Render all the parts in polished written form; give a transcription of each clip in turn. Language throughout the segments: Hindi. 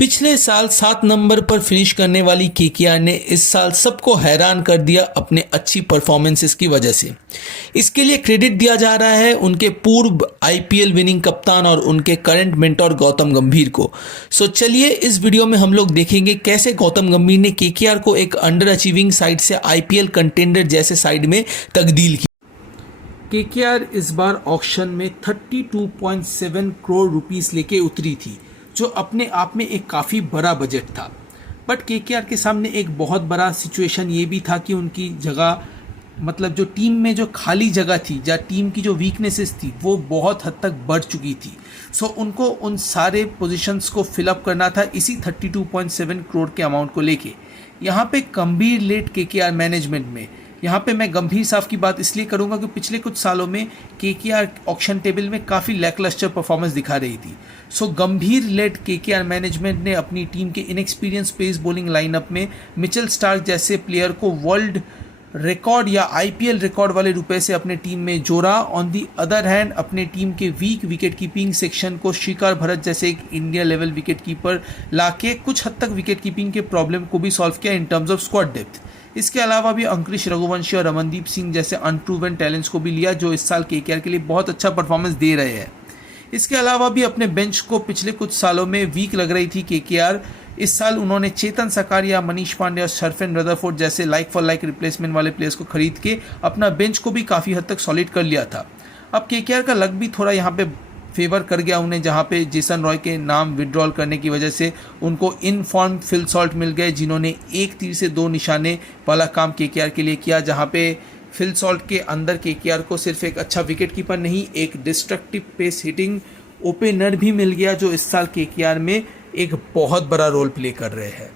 पिछले साल 7 नंबर पर फिनिश करने वाली केकेआर ने इस साल सबको हैरान कर दिया अपने अच्छी परफॉर्मेंसेस की वजह से। इसके लिए क्रेडिट दिया जा रहा है उनके पूर्व आईपीएल विनिंग कप्तान और उनके करंट मेंटोर गौतम गंभीर को। सो चलिए इस वीडियो में हम लोग देखेंगे कैसे गौतम गंभीर ने केकेआर को एक अंडर अचीविंग साइड से आईपीएल कंटेंडर जैसे साइड में तब्दील की। केकेआर इस बार ऑक्शन में 32.7 करोड़ रुपीस लेके उतरी थी, जो अपने आप में एक काफ़ी बड़ा बजट था। बट केकेआर के सामने एक बहुत बड़ा सिचुएशन ये भी था कि उनकी जगह मतलब जो टीम में जो खाली जगह थी या टीम की जो वीकनेसेस थी वो बहुत हद तक बढ़ चुकी थी। सो उनको उन सारे पोजीशंस को फिलअप करना था इसी 32.7 करोड़ के अमाउंट को लेके। यहाँ पे गंभीर लेट केकेआर मैनेजमेंट में। यहाँ पे मैं गंभीर साहब की बात इसलिए करूँगा कि पिछले कुछ सालों में केकेआर ऑक्शन टेबल में काफ़ी लैकलस्टर परफॉर्मेंस दिखा रही थी। सो गंभीर लेड केकेआर मैनेजमेंट ने अपनी टीम के इनएक्सपीरियंस पेस बॉलिंग लाइनअप में मिचेल स्टार्क जैसे प्लेयर को वर्ल्ड रिकॉर्ड या आईपीएल रिकॉर्ड वाले रुपए से अपने टीम में जोड़ा। ऑन दी अदर हैंड अपने टीम के वीक विकेट कीपिंग सेक्शन को शिखर भरत जैसे एक इंडिया लेवल विकेट कीपर लाके कुछ हद तक विकेट कीपिंग के प्रॉब्लम को भी सॉल्व किया in terms of squad depth. इसके अलावा भी अंकुरिश रघुवंशी और रमनदीप सिंह जैसे अनप्रूवन टैलेंट्स को भी लिया जो इस साल केकेआर के लिए बहुत अच्छा परफॉर्मेंस दे रहे हैं। इसके अलावा भी अपने बेंच को पिछले कुछ सालों में वीक लग रही थी केकेआर। इस साल उन्होंने चेतन सकारिया, मनीष पांडे और शर्फेन रदरफोर्ड जैसे लाइक फॉर लाइक रिप्लेसमेंट वाले प्लेयर्स को खरीद के अपना बेंच को भी काफ़ी हद तक सॉलिड कर लिया था। अब केकेआर का लक भी थोड़ा यहाँ पे फेवर कर गया उन्हें, जहाँ पे जेसन रॉय के नाम विड्रॉल करने की वजह से उनको इन फॉर्म फिल सॉल्ट मिल गए, जिन्होंने एक तीर से दो निशाने वाला काम केकेआर के लिए किया। जहाँ पे फिल सॉल्ट के अंदर केकेआर को सिर्फ एक अच्छा विकेट कीपर नहीं, एक डिस्ट्रक्टिव पेस हिटिंग ओपनर भी मिल गया जो इस साल केकेआर में एक बहुत बड़ा रोल प्ले कर रहे हैं।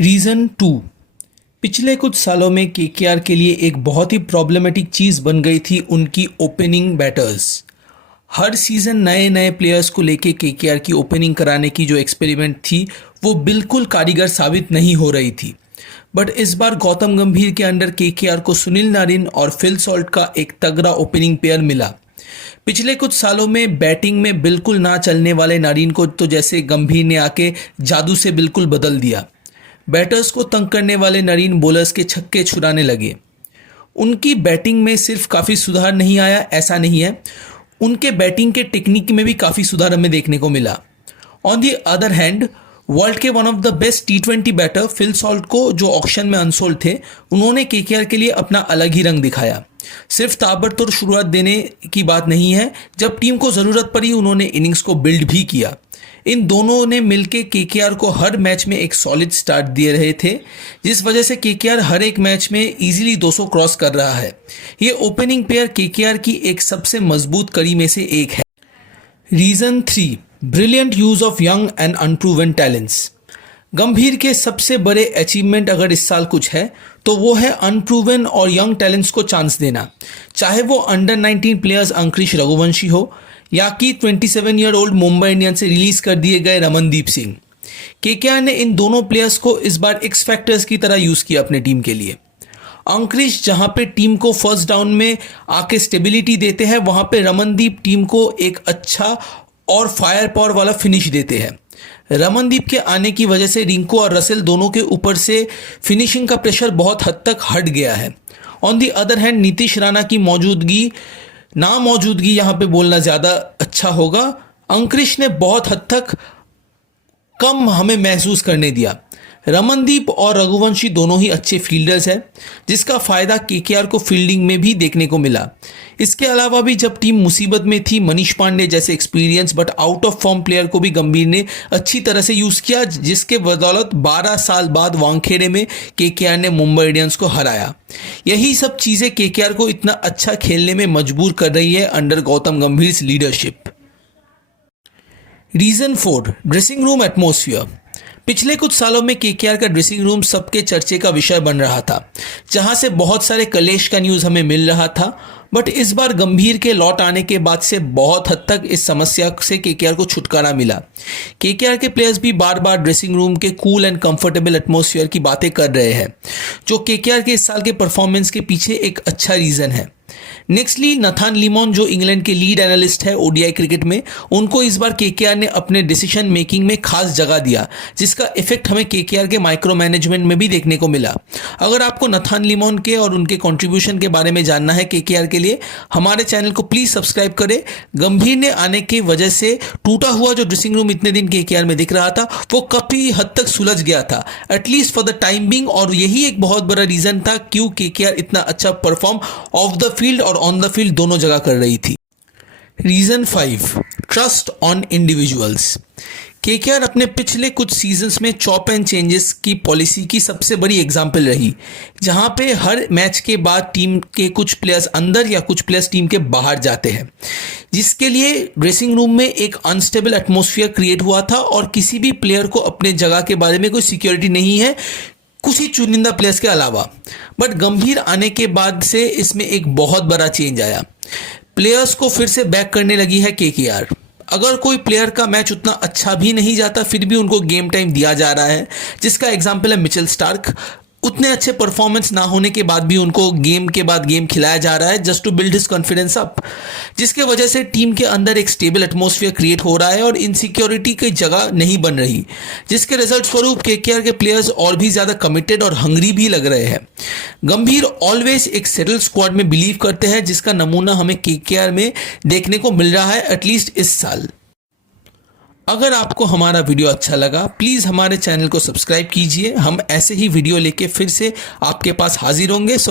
रीज़न 2, पिछले कुछ सालों में केकेआर के लिए एक बहुत ही प्रॉब्लमेटिक चीज़ बन गई थी उनकी ओपनिंग बैटर्स। हर सीज़न नए नए प्लेयर्स को लेके केकेआर की ओपनिंग कराने की जो एक्सपेरिमेंट थी वो बिल्कुल कारीगर साबित नहीं हो रही थी। बट इस बार गौतम गंभीर के अंडर केकेआर को सुनील नारिन और फिल सॉल्ट का एक तगड़ा ओपनिंग पेयर मिला। पिछले कुछ सालों में बैटिंग में बिल्कुल ना चलने वाले नारिन को तो जैसे गंभीर ने आके जादू से बिल्कुल बदल दिया। बैटर्स को तंग करने वाले नारिन बॉलर्स के छक्के छुड़ाने लगे। उनकी बैटिंग में सिर्फ काफ़ी सुधार नहीं आया, ऐसा नहीं है, उनके बैटिंग के टेक्निक में भी काफ़ी सुधार हमें देखने को मिला। On the other hand world के वन ऑफ द बेस्ट टी20 बैटर फिल सॉल्ट को जो ऑक्शन में अनसोल्ड थे, उन्होंने केकेआर के लिए अपना अलग ही रंग दिखाया। सिर्फ ताबड़तोड़ शुरुआत देने की बात नहीं है, जब टीम को ज़रूरत पड़ी उन्होंने इनिंग्स को बिल्ड भी किया। इन दोनों ने मिलकर केकेआर को हर मैच में एक सॉलिड स्टार्ट दे रहे थे, जिस वजह से केकेआर हर एक मैच में इजीली 200 क्रॉस कर रहा है। ये ओपनिंग पेयर केकेआर की एक सबसे मजबूत कड़ी में से एक है। Reason 3, brilliant use of young and unproven talents. गंभीर के सबसे बड़े अचीवमेंट अगर इस साल कुछ है तो वो है अनप्रूवन और यंग टैलेंट्स को चांस देना, चाहे वो अंडर 19 प्लेयर्स अंकुरिश रघुवंशी हो या कि 27 ईयर ओल्ड मुंबई इंडियंस से रिलीज कर दिए गए रमनदीप सिंह। केकेआर ने इन दोनों प्लेयर्स को इस बार एक्स फैक्टर्स की तरह यूज़ किया अपने टीम के लिए। अंकुरिश जहां पे टीम को फर्स्ट डाउन में आके स्टेबिलिटी देते हैं, वहां पे रमनदीप टीम को एक अच्छा और फायर पावर वाला फिनिश देते हैं। रमनदीप के आने की वजह से रिंकू और रसेल दोनों के ऊपर से फिनिशिंग का प्रेशर बहुत हद तक हट गया है। On the other hand Nitish Rana की ना मौजूदगी यहाँ पे बोलना ज़्यादा अच्छा होगा, अंकुरिश ने बहुत हद तक कम हमें महसूस करने दिया। रमनदीप और रघुवंशी दोनों ही अच्छे फील्डर्स हैं, जिसका फ़ायदा केकेआर को फील्डिंग में भी देखने को मिला। इसके अलावा भी जब टीम मुसीबत में थी, मनीष पांडे जैसे experience but out of form player को भी गंभीर ने अच्छी तरह से यूज़ किया, जिसके बदौलत 12 साल बाद वानखेड़े में केकेआर ने मुंबई इंडियंस को हराया। यही सब चीज़ें केकेआर को इतना अच्छा खेलने में मजबूर कर रही है अंडर गौतम गंभीर leadership. Reason 4, dressing room atmosphere. पिछले कुछ सालों में केकेआर का ड्रेसिंग रूम सबके चर्चे का विषय बन रहा था, जहां से बहुत सारे कलेश का न्यूज़ हमें मिल रहा था। बट इस बार गंभीर के लौट आने के बाद से बहुत हद तक इस समस्या से केकेआर को छुटकारा मिला। केकेआर के प्लेयर्स भी बार बार ड्रेसिंग रूम के कूल एंड कंफर्टेबल एटमॉस्फेयर की बातें कर रहे हैं, जो केकेआर के इस साल के परफॉर्मेंस के पीछे एक अच्छा रीज़न है। नेक्स्टली नथान लिमोन जो इंग्लैंड के लीड एनालिस्ट है ओडीआई क्रिकेट में, उनको इस बार केकेआर ने अपने डिसीजन मेकिंग में खास जगह दिया, जिसका इफेक्ट हमें केकेआर के माइक्रो मैनेजमेंट में भी देखने को मिला। अगर आपको नथान लिमोन के और उनके कंट्रीब्यूशन के बारे में जानना है केकेआर के लिए, हमारे चैनल को प्लीज सब्सक्राइब करें। गंभीर ने आने की वजह से टूटा हुआ जो ड्रेसिंग रूम इतने दिन केकेआर में दिख रहा था, वो काफी हद तक सुलझ गया था, at least for the time being, और यही एक बहुत बड़ा रीजन था क्यों केकेआर इतना अच्छा परफॉर्म ऑफ द फील्ड और ऑन द फील्ड दोनों जगह कर रही थी। Reason 5, trust on individuals. KKR अपने पिछले कुछ सीजन्स में चॉप एंड चेंजेस की पॉलिसी की सबसे बड़ी एग्जाम्पल रही, जहां पे हर मैच के बाद टीम के कुछ प्लेयर्स अंदर या कुछ प्लेयर्स टीम के बाहर जाते हैं, जिसके लिए ड्रेसिंग रूम में एक अनस्टेबल एटमॉस्फेयर क्रिएट हुआ था और किसी भी प्लेयर को अपने जगह के बारे में कोई सिक्योरिटी नहीं है, कुछ ही चुनिंदा प्लेयर्स के अलावा। बट गंभीर आने के बाद से इसमें एक बहुत बड़ा चेंज आया। प्लेयर्स को फिर से बैक करने लगी है केकेआर। अगर कोई प्लेयर का मैच उतना अच्छा भी नहीं जाता, फिर भी उनको गेम टाइम दिया जा रहा है, जिसका एग्जांपल है मिचेल स्टार्क। उतने अच्छे परफॉर्मेंस ना होने के बाद भी उनको गेम के बाद गेम खिलाया जा रहा है just to build his confidence up, जिसके वजह से टीम के अंदर एक स्टेबल एटमॉस्फेयर क्रिएट हो रहा है और इनसिक्योरिटी की जगह नहीं बन रही, जिसके रिजल्ट स्वरूप केकेआर के प्लेयर्स और भी ज़्यादा कमिटेड और हंग्री भी लग रहे हैं। गंभीर ऑलवेज एक सेटल स्क्वाड में बिलीव करते हैं, जिसका नमूना हमें केकेआर में देखने को मिल रहा है एटलीस्ट इस साल। अगर आपको हमारा वीडियो अच्छा लगा, प्लीज़ हमारे चैनल को सब्सक्राइब कीजिए। हम ऐसे ही वीडियो लेके फिर से आपके पास हाजिर होंगे। सो